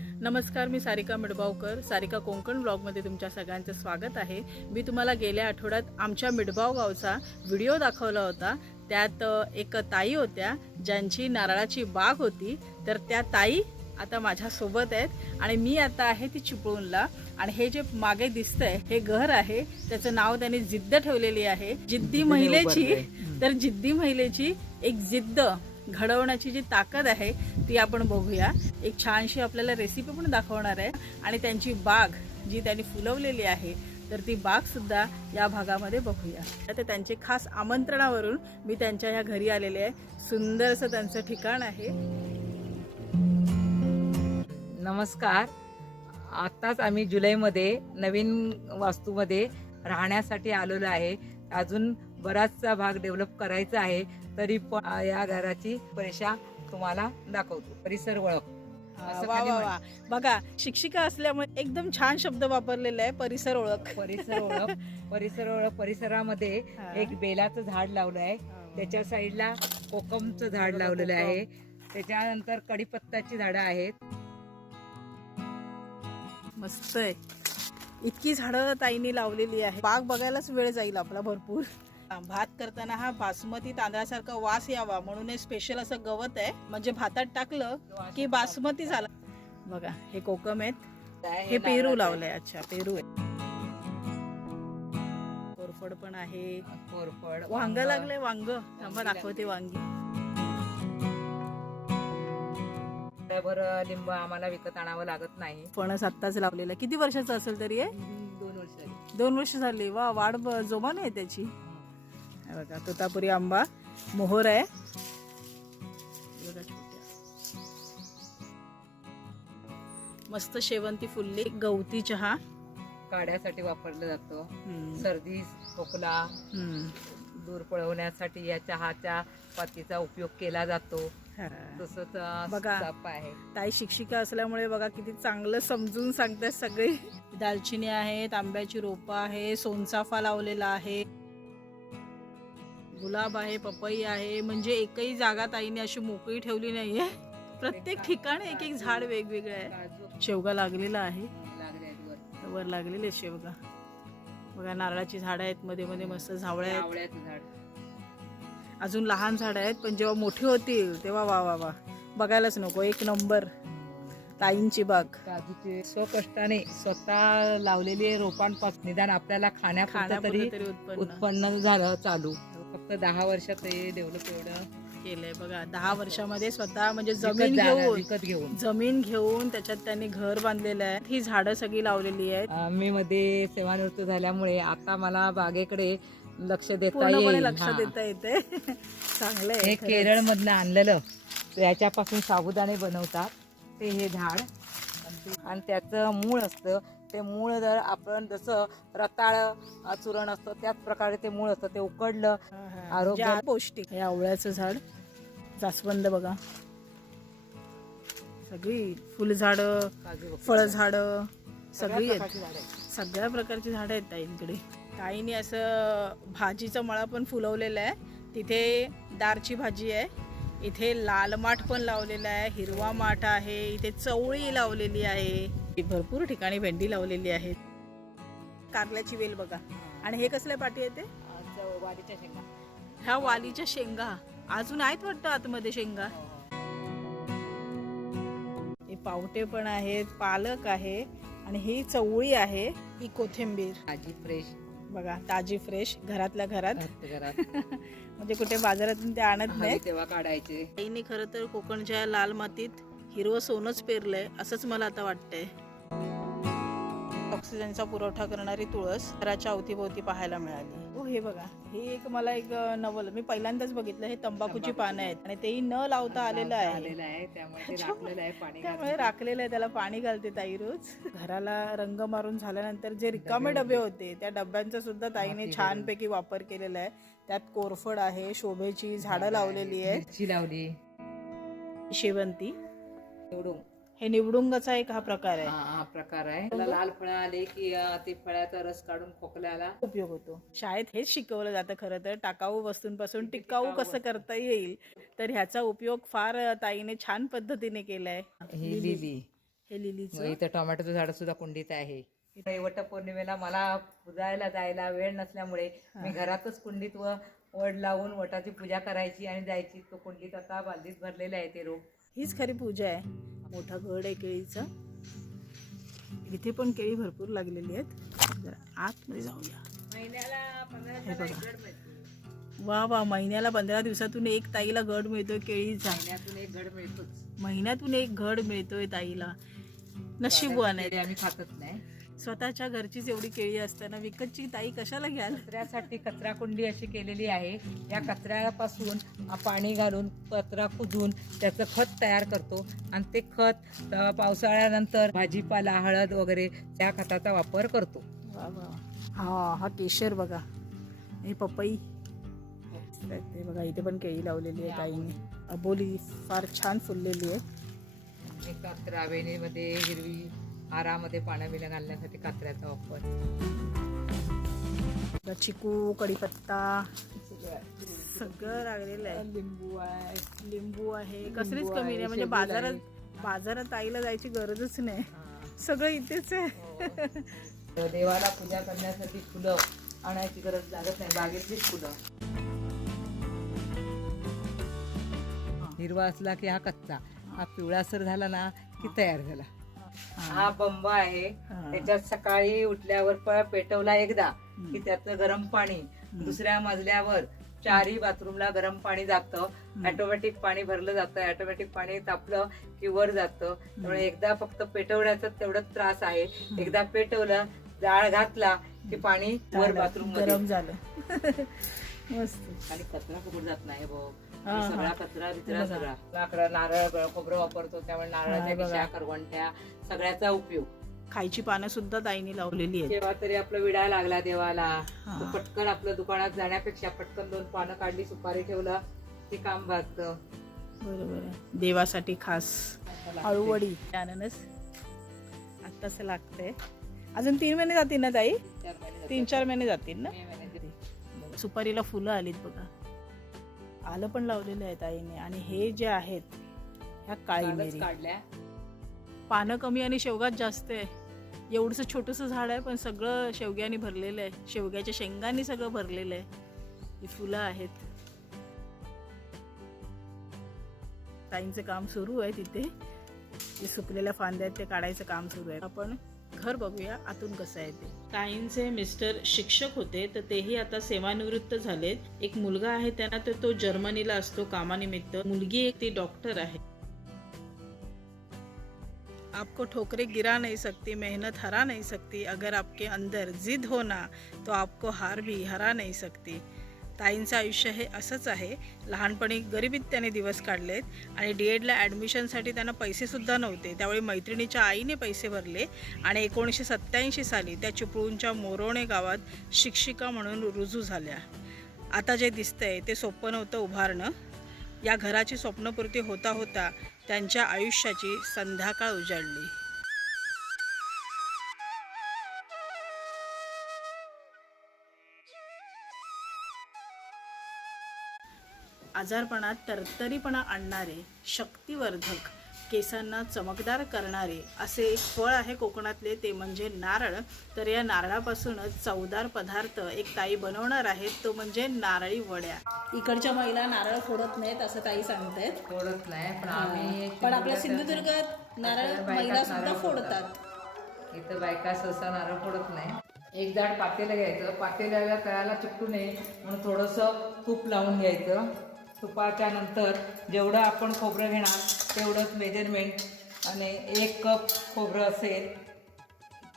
नमस्कार मी सारिका मिडबावकर. सारिका कोकण ब्लॉगमध्ये तुमच्या सगळ्यांचं स्वागत आहे. मी तुम्हाला गेल्या आठवड्यात आमच्या मिडबाव गावचा व्हिडिओ दाखवला होता. त्यात एक ताई होत्या ज्यांची नारळाची बाग होती. तर त्या ताई आता माझ्यासोबत आहेत आणि मी आता आहे ती चिपळूणला. आणि हे जे मागे दिसतंय हे घर आहे. त्याचं नाव त्यांनी जिद्द ठेवलेली आहे. जिद्दी महिलेची तर जिद्दी महिलेची एक जिद्द. घडवण्याची जी ताकद आहे ती आपण बघूया. एक छानशी आपल्याला रेसिपी पण दाखवणार आहे. आणि त्यांची बाग जी त्यांनी फुलवलेली आहे तर ती बाग सुद्धा या भागामध्ये बघूया. तर त्यांचे खास आमंत्रणावरून मी त्यांच्या ह्या घरी आलेले आहे. सुंदर असं त्यांचं ठिकाण आहे. नमस्कार. आत्ताच आम्ही जुलैमध्ये नवीन वास्तूमध्ये राहण्यासाठी आलेलो आहे. अजून बराचसा भाग डेव्हलप करायचा आहे. तरी पण या घराची परेशा तुम्हाला दाखवतो. परिसर ओळख असं वा खाली वा वा. बघा शिक्षिका असल्यामुळे एकदम छान शब्द वापरलेला आहे परिसर ओळख. परिसर ओळख परिसर ओळख परिसरामध्ये. एक बेलाचं झाड लावलं आहे. त्याच्या साईडला कोकमचं झाड लावलेलं आहे. त्याच्यानंतर कडीपत्ताची झाडं आहेत. मस्त आहे. इतकी झाडं ताईने लावलेली आहे बाग बघायलाच वेळ जाईल आपला भरपूर. भात करताना हा बासमती तांदळासारखा वास यावा म्हणून हे स्पेशल असं गवत आहे. म्हणजे भातात टाकलं की बासमती झाला. बघा हे कोकम आहेत. हे पेरू लावलंय अच्छा पेरू आहे. कोरफड पण आहे. कोरफड वांग लागलंय वांग. थांबा दाखवते वांगी. लिंब आम्हाला विकत आणावं लागत नाही. फणस आत्ताच लावलेलं. किती वर्षाचं असेल तरी दोन वर्ष. दोन वर्ष झाली. वा वाढ जोमाने आहे त्याची. हे बघा तोतापुरी आंबा मोहर आहे बघा. मस्त शेवंती फुलली गवती चहा काढ्यासाठी वापरलं जातं. सर्दी खोकला. दूर पळवण्यासाठी या चहाच्या पातीचा उपयोग केला जातो. तसंच बघा. आहे ताई शिक्षिका असल्यामुळे बघा किती चांगलं समजून सांगतात सगळे दालचिनी आहेत आंब्याची रोपं आहे सोनचाफा लावलेला आहे गुलाब आहे पपई आहे म्हणजे एकही जागा ताईने अशी मोकळी ठेवली नाहीये. प्रत्येक ठिकाणी एक एक झाड वेगवेगळं आहे. शेवगा लागलेला आहे. वर. लागलेले शेवगा. बघा नारळाची झाडं आहेत मध्ये मध्ये मस्त झावळ्या आहेत. अजून लहान झाडं आहेत पण जेव्हा मोठी होतील तेव्हा वा वा वा. बघायलाच नको एक नंबर. ताईंची बाग. स्वकष्टाने स्वतः लावलेली रोपांपासून. निदान आपल्याला तरी खाण्यापुरतं तरी उत्पन्न झालं चालू. फक्त दहा वर्षात हे डेव्हलप एवढं केलंय बघा. दहा वर्षामध्ये स्वतः म्हणजे जमीन जागा- घेऊन विकत घेऊन. जमीन घेऊन त्याच्यात त्यांनी घर बांधलेलं आहे. ही झाडं सगळी लावलेली आहेत. मी मध्ये सेवानिवृत्त झाल्यामुळे आता मला बागेकडे लक्ष देता पूर्णपणे येईल लक्ष हा. देता येते चांगलंय हे खरंच. केरळ मधनं आणलेलं याच्यापासून साबुदाणे बनवतात. ते हे झाड. आणि त्याचं मूळ असतं ते मूळ जर आपण जसं रताळ चूर्ण असतं त्याच प्रकारे ते मूळ असतं ते उकडलं. आरोग्य- पौष्टिक हे आवळ्याचं झाड जास्वंद बघा. सगळी फुलझाडं सगळी प्रकारची झाडं आहेत. सगळ्या प्रकारची झाडं आहेत ताईंकडे. ताईने असं भाजीचा मळा पण फुलवलेला आहे. तिथे दारची भाजी आहे. इथे लाल माठ पण लावलेला आहे. हिरवा माठ आहे. इथे चवळी लावलेली आहे. भरपूर ठिकाणी भेंडी लावलेली आहे. कारल्याची वेल बघा. आणि हे कसल्या पाठी येते आज वाडीच्या शेंगा. ह्या वालीच्या शेंगा. अजून आहेत वाटतं आतमध्ये शेंगा? हे पावटे पण आहेत पालक आहे आणि ही चवळी आहे. ही कोथिंबीर. भाजी फ्रेश. बघा ताजी फ्रेश घरातल्या घरात. म्हणजे कुठे बाजारातून ते आणत नाही तेव्हा काढायचे. आईने खरं तर कोकणच्या लाल मातीत हिरवं सोनंच पेरलंय असंच मला आता वाटतंय. ऑक्सिजनचा पुरवठा करणारी तुळस घराच्या अवतीभोवती पाहायला मिळाली. हो हे बघा हे एक मला एक नवल मी पहिल्यांदाच बघितलं हे तंबाखूची पानं आहेत आणि तेही न लावता आलेलं आहे. त्यामुळे राखलेलं आहे पाणी त्यामुळे राखलेलं आहे त्याला पाणी घालते ताई रोज. घराला रंग मारून झाल्यानंतर जे रिकामे डबे होते त्या डब्यांचा सुद्धा ताईने छानपैकी वापर केलेला आहे. त्यात कोरफड आहे शोभेची झाडं लावलेली आहे लावली. शेवंती. हे निवडुंगाचा एक हा प्रकार आहे. हा हा प्रकार आहे. त्याला लाल फळं आले की अं, ते फळाचा रस काढून खोकल्याला उपयोग होतो. शाळेत हेच शिकवलं जातं खरं तर. टाकाऊ वस्तूंपासून टिकाऊ कसं करता येईल? तर ह्याचा उपयोग फार ताईने छान पद्धतीने केलाय. ही लिली. हे लिलीचं. इथं टोमॅटोचं झाड सुद्धा कुंडीत आहे. वट पौर्णिमेला मला पुजायला जायला वेळ नसल्यामुळे मी घरातच कुंडीत व वड लावून वटाची पूजा करायची आणि जायची. तो कुंडीत आता बालदीत भरलेला आहे ते रोप. हीच खरी पूजा आहे. मोठा गड आहे केळीचा. इथे पण केळी भरपूर लागलेली आहेत. जरा आतमध्ये जाऊया. हे बघा. वा वा महिन्याला पंधरा दिवसातून एक ताईला गड मिळतोय केळीचा. महिन्यातून एक गड मिळतोय ताईला. नशीबवान आहे. आम्ही खातच नाही. स्वतःच्या घरचीच एवढी केळी असताना विकतची ताई कशाला घ्याल? कचऱ्यासाठी कचरा कुंडी अशी केलेली आहे. या कचऱ्यापासून पाणी घालून कचरा कुजून त्याचं खत तयार करतो. आणि ते खत पावसाळ्यानंतर भाजीपाला हळद वगैरे त्या खताचा वापर करतो. हा हा केशर बघा. हे पपई. ते बघा इथे पण केळी लावलेली आहे ताईने. अबोली फार छान फुललेली आहे. कचरा वेणीमध्ये हिरवी आरामध्ये पाण्या बिण्या घालण्यासाठी कचऱ्याचा वापर. चिकू कढीपत्ता सगळं लागलेलं आहे. लिंबू आहे. लिंबू आहे. कसलीच कमी नाही. म्हणजे बाजारात. बाजारात आईला जायची गरजच नाही. सगळं इथेच आहे. तर देवाला पूजा करण्यासाठी फुलं आणायची गरज लागत नाही. बागेतलीच फुलं. हिरवा असला की हा कच्चा. हा पिवळासर झाला ना की तयार झाला. हा. बंब आहे. त्याच्यात सकाळी उठल्यावर पेटवला एकदा की त्याचं गरम पाणी. दुसऱ्या मजल्यावर चारही बाथरूमला गरम पाणी जातं. ऑटोमॅटिक पाणी भरलं जातं. ऑटोमॅटिक पाणी तापलं की वर जातं. त्यामुळे एकदा फक्त पेटवण्याचा तेवढाच त्रास आहे. एकदा पेटवलं जाळ घातला की पाणी वर बाथरूम गरम झालं. मस्त. आणि कचरा कुठे जात नाही भाऊ. सगळा कचरा बिचरा. सगळा. लाकडं नारळ खोबरं वापरतो त्यामुळे नारळाच्या. पिशा करवंट्या सगळ्याचा उपयोग. खायची पानं सुद्धा ताईने लावलेली आहेत. जेव्हा तरी आपलं विडा लागला देवाला. पटकन आपलं दुकानात जाण्यापेक्षा पटकन दोन पानं काढली सुपारी ठेवलं ते काम भागतं. बरोबर देवासाठी खास. आळूवडी अननस. आत्ताच लागतंय. अजून तीन महिने जातील ना ताई? तीन चार महिने जातील ना? सुपारीला फुलं आलीत बघा. आलं पण लावलेलं आहे ताईने. आणि हे जे आहेत ह्या काळी मिरी. काढल्या. पानं कमी आणि शेवगात जास्त आहे. एवढंसं छोटंसं झाड आहे पण सगळं शेवग्याने भरलेलं आहे. शेवग्याच्या शेंगांनी सगळं भरलेलं आहे. ही फुलं आहेत. ताईंचं काम सुरू आहे तिथे. जे सुकलेल्या फांद्या आहेत ते काढायचं काम सुरू आहे. आपण घर बघूया आतून कसं आहे ते. ताईंचे मिस्टर शिक्षक होते तर तेही आता सेवानिवृत्त झालेत. एक मुलगा आहे त्यांना तर तो जर्मनीला असतो कामानिमित्त. मुलगी एक ती डॉक्टर आहे. आपको ठोकरे गिरा नहीं सकती मेहनत हरा नहीं सकती. अगर आपके अंदर जिद हो ना तो आपको हार भी हरा नहीं सकती. ताईंचं आयुष्य हे असंच आहे. लहानपणी गरिबीत त्याने दिवस काढलेत आणि डी एडला ॲडमिशनसाठी त्यांना पैसेसुद्धा नव्हते. त्यावेळी मैत्रिणीच्या आईने पैसे भरले आणि एकोणीसशे सत्त्याऐंशी साली त्या चिपळूणच्या मोरोणे गावात शिक्षिका म्हणून रुजू झाल्या. आता जे दिसतंय ते सोपं नव्हतं उभारणं. या घराची स्वप्नपूर्ती होता होता त्यांच्या आयुष्याची संध्याकाळ उजाडली. आजारपणात तरतरीपणा आणणारे शक्तिवर्धक केसांना चमकदार करणारे असे एक फळ आहे कोकणातले ते म्हणजे नारळ. तर या नारळापासूनच चवदार पदार्थ एक ताई बनवणार आहेत तो म्हणजे नारळी वड्या. इकडच्या महिला नारळ फोडत नाहीत असं ताई सांगतायत. थोडंच नाही पण आम्ही पण आपल्या सिंधुदुर्गात नारळ महिला सुद्धा फोडतात. इथं बायका सहसा नारळ फोडत नाही. एक जाड पातेलं घ्यायचं पातेल्याला तळाला चिकटू नये म्हणून थोडंसं तूप लावून घ्यायचं. तुपाच्या नंतर जेवढं आपण खोबरं घेणार तेवढंच मेजरमेंट आणि एक कप खोबरं असेल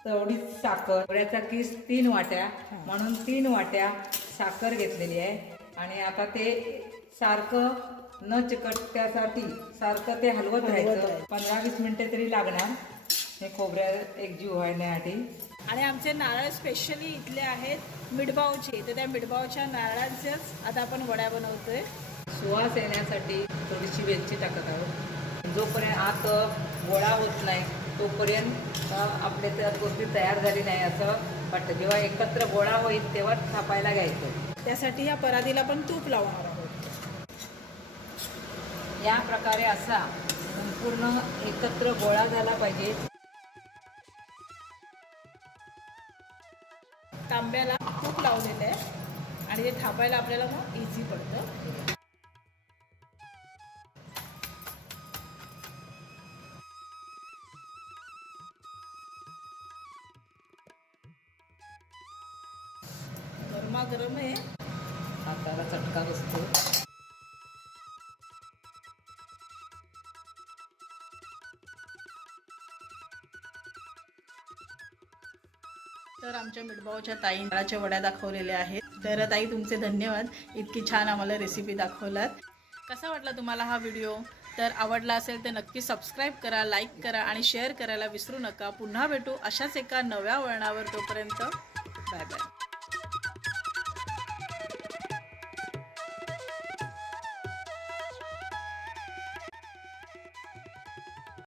तेवढीच साखर. खोबऱ्याचा किस तीन वाट्या म्हणून तीन वाट्या साखर घेतलेली आहे. आणि आता ते सारखं न चिकटण्यासाठी सारखं ते हलवत राहायचं. राहायचं. पंधरा वीस मिनिटे तरी लागणार हे खोबऱ्या एकजीव व्हायण्यासाठी. आणि आमचे नारळ स्पेशली इथले आहेत मिडबावचे तर त्या मिडबावच्या नारळांच्याच आता आपण वड्या बनवतोय. सुवास येण्यासाठी थोडीशी वेलची टाकत आहोत. जोपर्यंत आत गोळा होत नाही तोपर्यंत आपले त्या गोष्टी तयार झाली नाही असं वाटतं. जेव्हा एकत्र गोळा होईल तेव्हा थापायला घ्यायचं. त्यासाठी या परादीला पण तूप लावणार आहोत. या प्रकारे असा पूर्ण एकत्र गोळा झाला पाहिजे. तांब्याला तूप लावलेलं आहे. आणि ते थापायला आपल्याला मग इझी पडतं. गरमागरम आहे. हाताला चटका बसतो. तर आमच्या मिठभाऊच्या ताई नारळाच्या वड्या दाखवलेल्या आहेत. तर ताई तुमचे धन्यवाद. इतकी छान आम्हाला रेसिपी दाखवलात. कसा वाटला तुम्हाला हा व्हिडिओ तर आवडला असेल तर नक्की सबस्क्राईब करा लाईक करा आणि शेअर करायला विसरू नका. पुन्हा भेटू अशाच एका नव्या वळणावर तोपर्यंत. Bye bye